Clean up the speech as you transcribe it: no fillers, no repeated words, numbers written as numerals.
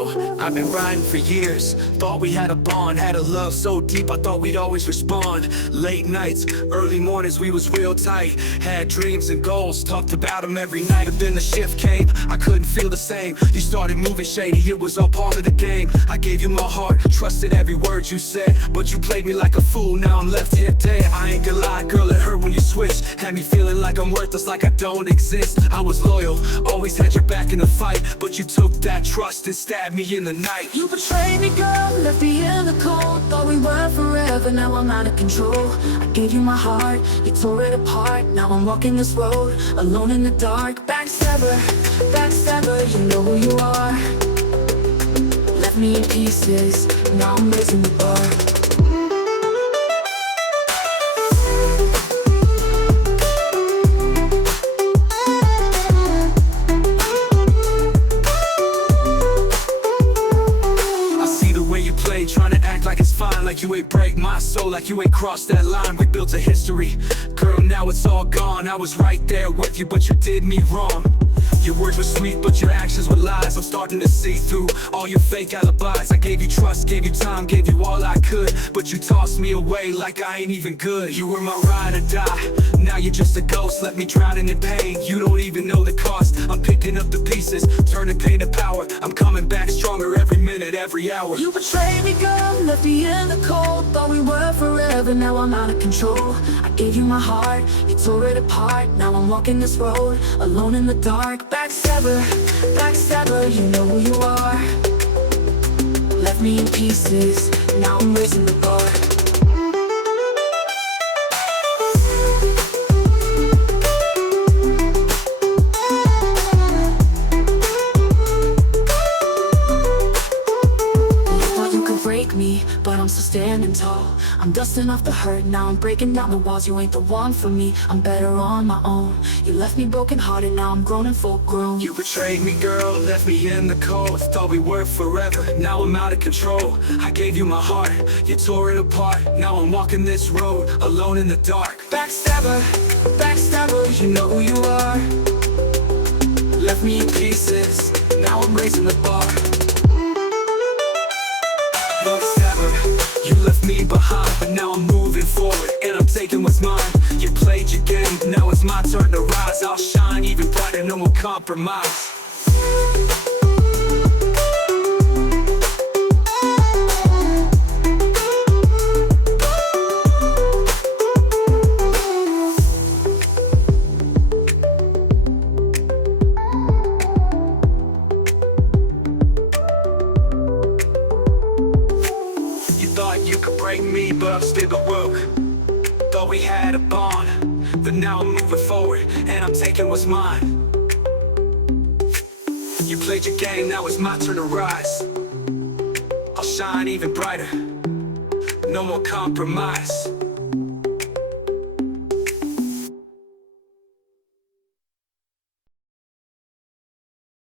Bro, I've been riding for years. Thought we had a bond, had a love so deep I thought we'd always respond. Late nights, early mornings, we was real tight. Had dreams and goals, talked about them every night. But then the shift came, I couldn't feel the same. You started moving shady, it was all part of the game. I gave you my heart, trusted every word you said. But you played me like a fool, now I'm left here dead. I ain't gonna lie, girl, it hurt when you switched. Had me feeling like I'm worthless, like I don't exist. I was loyal, always had your back in the fight. But you took that trust and stabbed me in the night. You betrayed me, girl, left me in the cold. Thought we were forever, now I'm out of control. I gave you my heart, you tore it apart. Now I'm walking this road, alone in the dark. Backstabber, backstabber, you know who you are. Left me in pieces, now I'm raising the bar. Trying to act like it's fine, like you ain't break my soul, like you ain't crossed that line. We built a history, girl, now it's all gone. I was right there with you, but you did me wrong. Your words were sweet, but your actions were lies. I'm starting to see through all your fake alibis. I gave you trust, gave you time, gave you all I could, but you tossed me away like I ain't even good. You were my ride or die, now you're just a ghost, left me drowning in pain. You don't even know the cost. I'm picking up the pieces, turning pain to power. I'm coming back stronger every minute, every hour. You betrayed me, girl, left me in the cold. Thought we were forever, now I'm out of control. I gave you my heart, you tore it apart. Now I'm walking this road, alone in the dark. Backstabber, backstabber, you know who you are. Left me in pieces, now I'm raising the bar. Me, but I'm still standing tall. I'm dusting off the hurt, now I'm breaking down the walls. You ain't the one for me, I'm better on my own. You left me broken hearted, now I'm grown and full grown. You betrayed me, girl, left me in the cold. Thought we were forever, now I'm out of control. I gave you my heart, you tore it apart. Now I'm walking this road, alone in the dark. Backstabber, backstabber, you know who you are. Left me in pieces, now I'm raising the bar. Backstabber, you left me behind, but now I'm moving forward, and I'm taking what's mine. You played your game, now it's my turn to rise. I'll shine even brighter, no more compromise. You could break me, but I'm still awoke. Thought we had a bond, but now I'm moving forward, and I'm taking what's mine. You played your game, now it's my turn to rise. I'll shine even brighter, no more compromise.